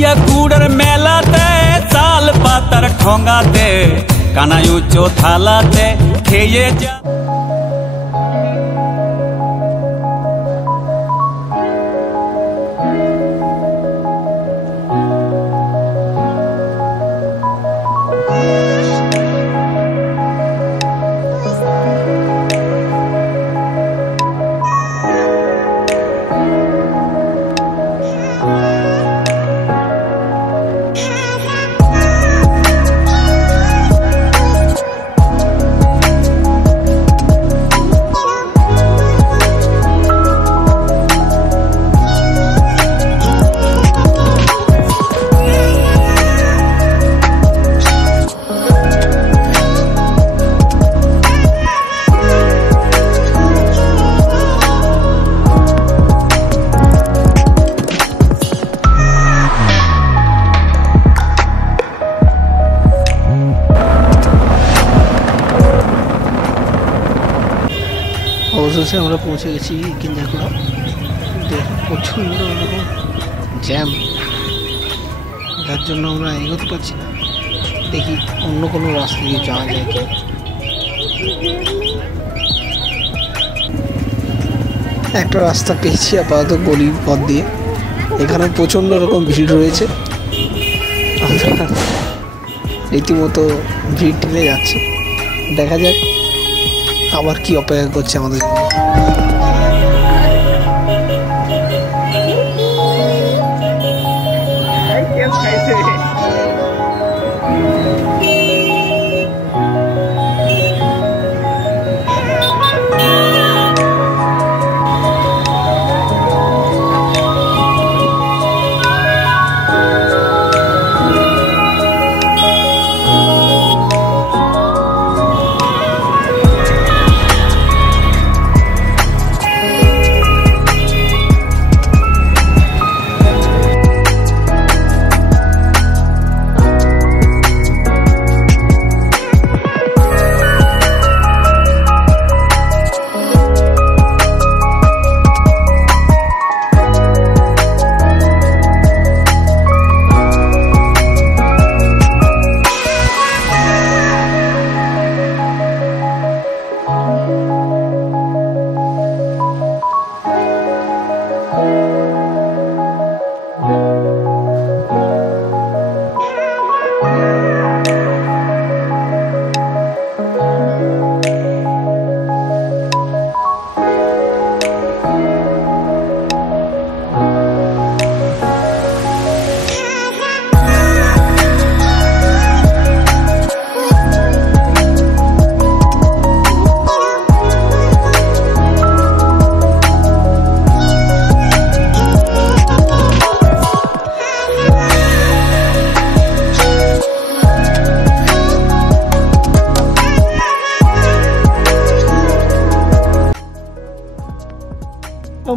ইয়া কুড়ের মেলাতে চাল পাতার ঠোঙাতে কানাই উঁচু থালাতে খেয়ে যা। অবশেষে আমরা পৌঁছে গেছি কেঞ্জাকুড়া। প্রচণ্ড রকম জ্যাম, যার জন্য আমরা এগোতে পারছি না। দেখি অন্য কোনো রাস্তা দিয়ে যাওয়া যায় কি। একটা রাস্তা পেয়েছি আপাতত গলি পথ দিয়ে। এখানে প্রচণ্ড রকম ভিড় রয়েছে, আমরা রীতিমতো ভিড় ঠেলে যাচ্ছে। দেখা যাক আবার কি অপেক্ষা করছে আমাদের।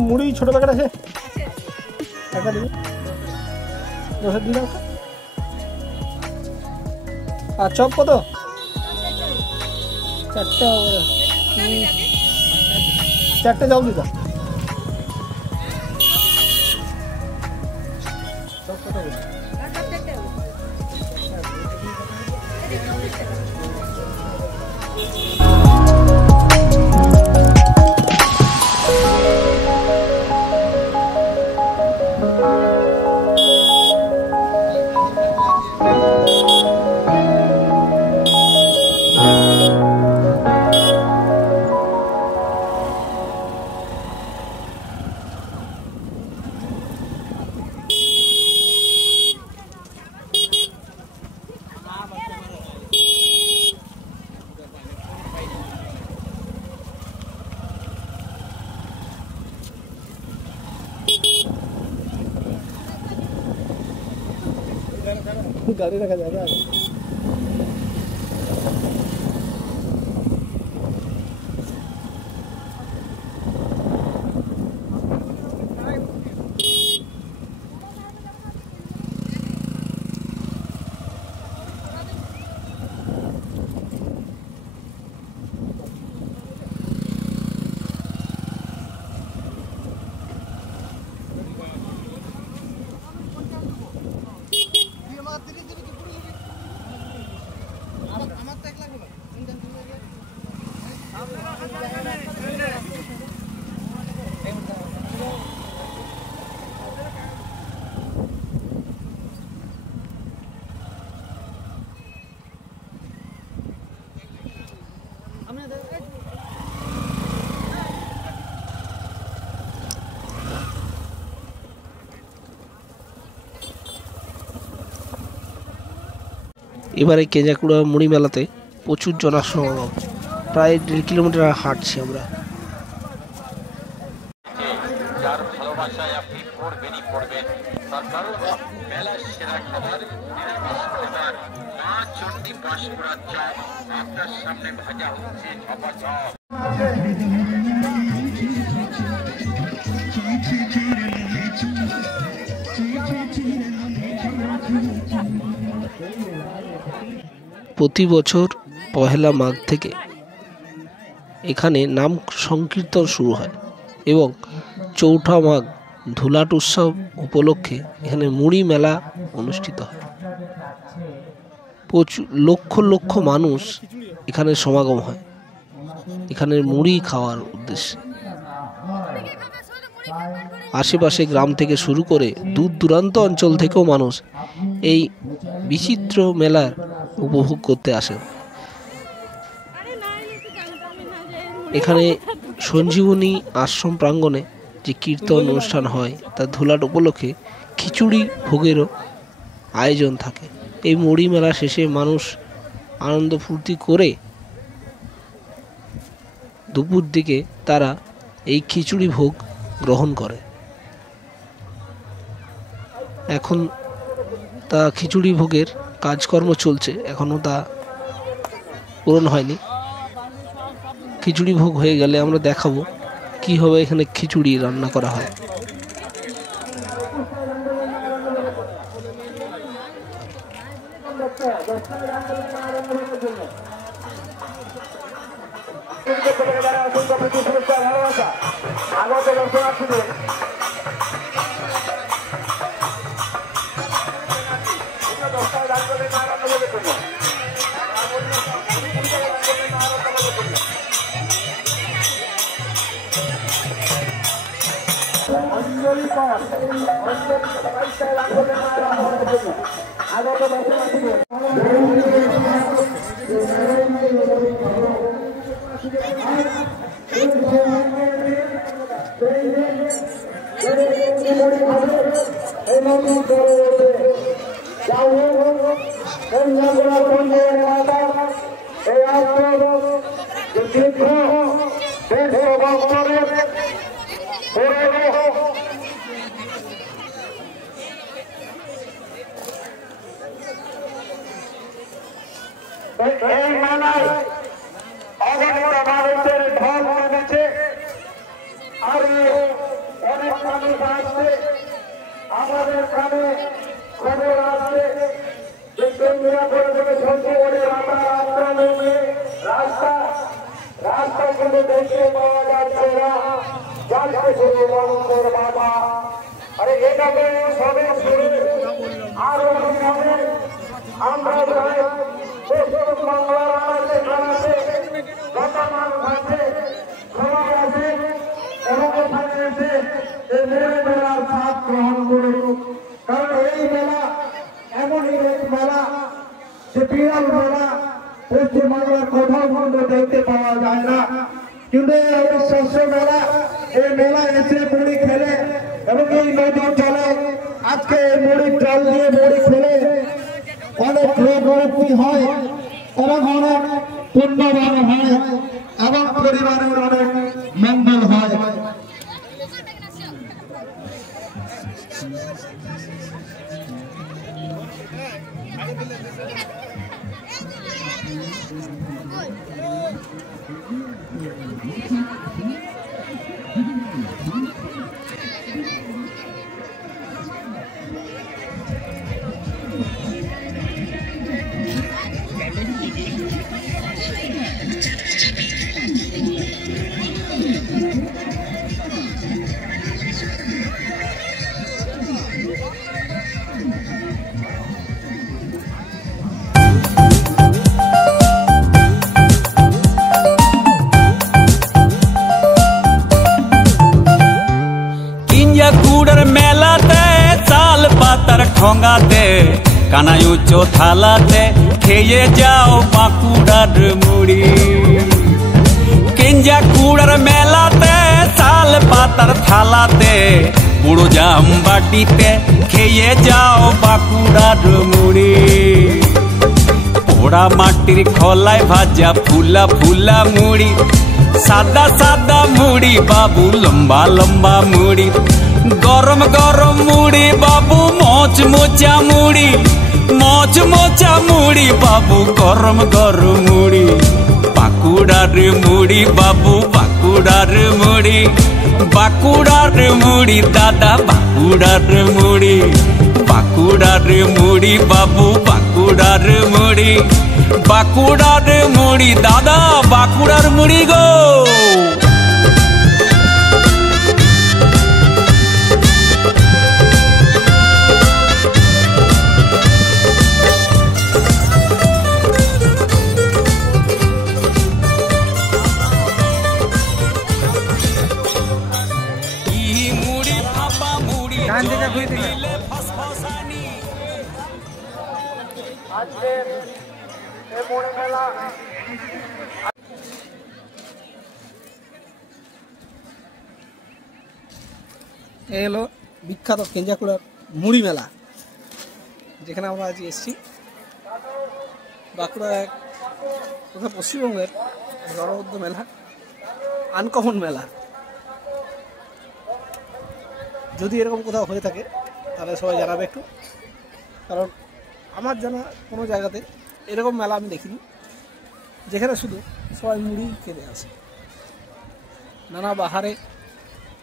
মুড়ি ছোট প্যাকেট আছে, টাকা দেবে 10 দিন। আর চপ কত? 4টে জল দিতা। চপ কত? गाड़ी रखा जाएगा। এবারে কেঞ্জাকুড়া মুড়ি মেলাতে প্রচুর জনসমাগম, প্রায় 1.5 কিলোমিটার হাঁটছি আমরা। যার ভালোবাসায় আপনি পড়বেন তার কারণ মেলার সেরা খাবার নিরামিষ খাবার মা চণ্ডী বাঁশকুড়ার চপ আপনার সামনে ভাজা হচ্ছে ঝপা চপ। প্রতি বছর পহেলা মাঘ থেকে এখানে নাম সংকীর্তন শুরু হয় এবং চৌঠা মাঘ ধুলাট উৎসব উপলক্ষে এখানে মুড়ি মেলা অনুষ্ঠিত হয়। প্রচুর লক্ষ লক্ষ মানুষ এখানে সমাগম হয় এখানে মুড়ি খাওয়ার উদ্দেশ্যে। আশেপাশে গ্রাম থেকে শুরু করে দূর দূরান্ত অঞ্চল থেকেও মানুষ এই বিচিত্র মেলার উপভোগ করতে আসেন। এখানে সঞ্জীবনী আশ্রম প্রাঙ্গণে যে কীর্তন অনুষ্ঠান হয় তার ধুলাট উপলক্ষে খিচুড়ি ভোগেরও আয়োজন থাকে। এই মুড়ি মেলা শেষে মানুষ আনন্দ ফুর্তি করে দুপুর দিকে তারা এই খিচুড়ি ভোগ গ্রহণ করে। এখন তা খিচুড়ি ভোগের কাজকর্ম চলছে, এখনও তা পূরণ হয়নি। খিচুড়ি ভোগ হয়ে গেলে আমরা দেখাবো কীভাবে এখানে খিচুড়ি রান্না করা হয়। এই মেলায় অগণিত মানুষের ঢল নেমেছে, আর অনেক মানুষ আসছে। আমাদের কানে খবর আসছে যে কেন্দ্রীয় থেকে সঞ্জীবনী রাস্তাগুলো দেখতে পাওয়া যাচ্ছে না, যাচ্ছে শুধু মানুষের বাবা। আরে এটাকে সবে শুরু, আরো আমরা বাংলার আমাদের জানাতে যত মানুষ আছে সবাই আছে এবং এখানে এসে এই মেলার স্বাদ গ্রহণ করুক। কারণ এই মেলা এমনই এক মেলা, যে বিরল মেলা পশ্চিমবাংলার কোথাও কিন্তু দেখতে পাওয়া যায় না। কিন্তু এই অবিশ্বাস্য মেলা, এই মেলা এসে মুড়ি খেলে এবং এই নদীর জলে আজকে এই মুড়ির জল দিয়ে মুড়ি খেলে অনেক রোগ মুক্তি হয় এবং অনেক পুণ্যবান হয় এবং পরিবারের অনেক মঙ্গল হয়। কুড়ার মেলাতে চাল পাতার ঠোঙাতে কানাই উঁচু থালাতে খেয়ে যাও বাঁকুড়ার মুড়ি। কিঞ্জা কুড়ার মেলাতে চাল পাতার থালাতে বুড়ো জাম বাটিতে খেয়ে যাও বাঁকুড়ার মুড়ি। পোড়া মাটির খোলায় ভাজা ফুলা ফুলা মুড়ি, সাদা সাদা মুড়ি বাবু, লম্বা লম্বা মুড়ি, গরম গরম মুড়ি বাবু, মোচমোচা মুড়ি, মোচমোচা মুড়ি বাবু, গরম গরম মুড়ি। বাঁকুড়ার মুড়ি বাবু, বাঁকুড়ার মুড়ি, বাঁকুড়ার মুড়ি দাদা, বাঁকুড়ার মুড়ি, বাঁকুড়ার মুড়ি বাবু, বাঁকুড়ার মুড়ি, বাঁকুড়ার মুড়ি দাদা, বাঁকুড়ার মুড়ি গো। এই হলো বিখ্যাত কেঞ্জাকুড়ার মুড়ি মেলা, যেখানে আমরা আজ এসেছি। বাঁকুড়া এক তথা পশ্চিমবঙ্গের জনবদ্ধ মেলা, আনকমন মেলা। যদি এরকম কোথাও হয়ে থাকে তাহলে সবাই জানাবে একটু, কারণ আমার জানা কোনো জায়গাতে এরকম মেলা আমি দেখিনি, যেখানে শুধু সবাই মুড়ি খেতে আসে। নানা বাহারে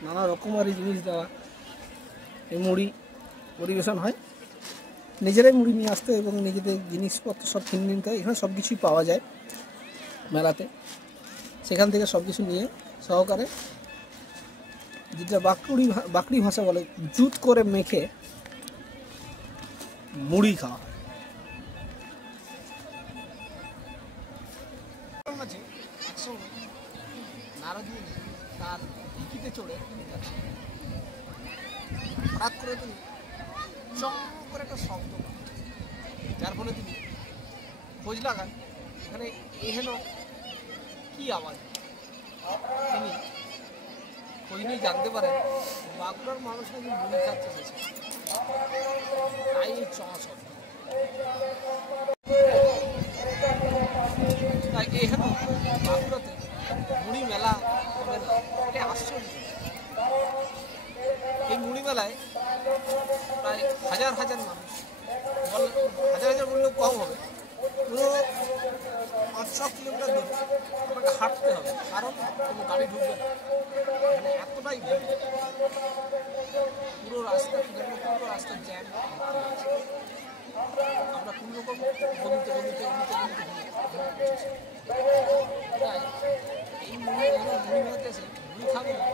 নানা রকমারি জিনিস দেওয়া এই মুড়ি পরিবেশন হয়। নিজেরাই মুড়ি নিয়ে আসতে এবং নিজেদের জিনিসপত্র সব কিনে নিতে হয়। এখানে সব কিছুই পাওয়া যায় মেলাতে, সেখান থেকে সব কিছু নিয়ে সহকারে, যেটা বাঁকুড়ি ভাষা বলে, জুত করে মেখে মুড়ি খাওয়া হয়। নারদমুনি তার ঢিকিতে চড়ে যাচ্ছে, হঠাৎ করে তিনি চম করে একটা শব্দ পান, যার ফলে তিনি খোঁজ লাগান এখানে এহেন কি আওয়াজ। তিনি খোঁজ নিয়ে জানতে পারেন বাঁকুড়ার মানুষ নাকি মুড়ি খাচ্ছে শেষে, তাই এই চ শব্দ। তাই এহেন বাঁকুড়াতে মুড়ি মেলা হবে না, এটা আশ্চর্য। এই মুড়ি মেলায় প্রায় হাজার হাজার মানুষ, হাজার হাজার বললেও কম হবে, পুরো 5-6 কিলোমিটার দূরে আমাকে হাঁটতে হবে, কারণ কোনো গাড়ি ঢুকবে না, মানে এতটাই ভিড়। পুরো রাস্তা পুরো রাস্তা জ্যাম। আমরা কোনো রকম বলিতে তাই এই মুড়ি মেলাতে এসে মুড়ি খাবে না,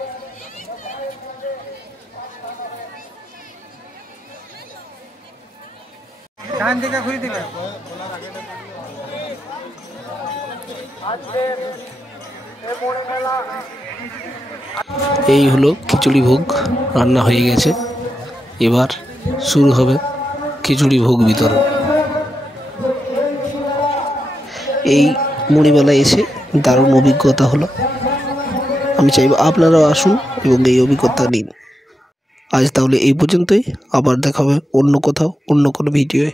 এই হলো খিচুড়ি ভোগ রান্না হয়ে গেছে, এবার শুরু হবে খিচুড়ি ভোগ বিতরণ। এই মুড়ি মেলায় এসে দারুণ অভিজ্ঞতা হলো, আমি চাইব আপনারাও আসুন এবং এই অভিজ্ঞতা নিন। আজ তাহলে এই পর্যন্তই, আবার দেখা হবে অন্য কোথাও অন্য কোনো ভিডিওয়ে।